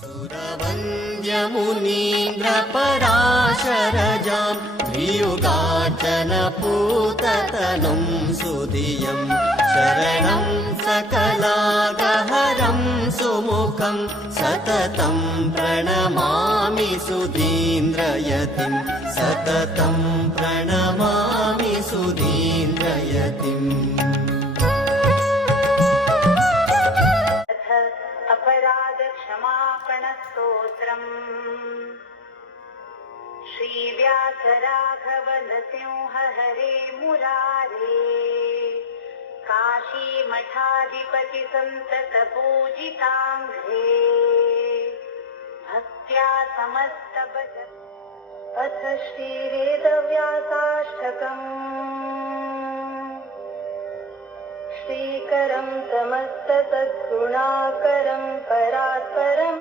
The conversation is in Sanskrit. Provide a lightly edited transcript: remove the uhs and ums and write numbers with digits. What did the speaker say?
सुरवन्द्यमुनीन्द्रपराशरजां त्रियुगार्चनपूततनुं सुधियं शरणं सकलागहरं सुमुखं सततं प्रणमामि सुधीन्द्रयतिं सततं प्रणमामि सुधीन्द्रयतिम्। अपराधक्षमापणस्तोत्रम् श्रीव्यासराघव नृसिंह हरे मुरारे काशीमठाधिपति सन्तत पूजिताङ्घ्रे भक्त्या समस्त भज। अथ श्रीवेदव्यासाष्टकम् श्रीकरं समस्त सद्गुणाकरं परात्परम्।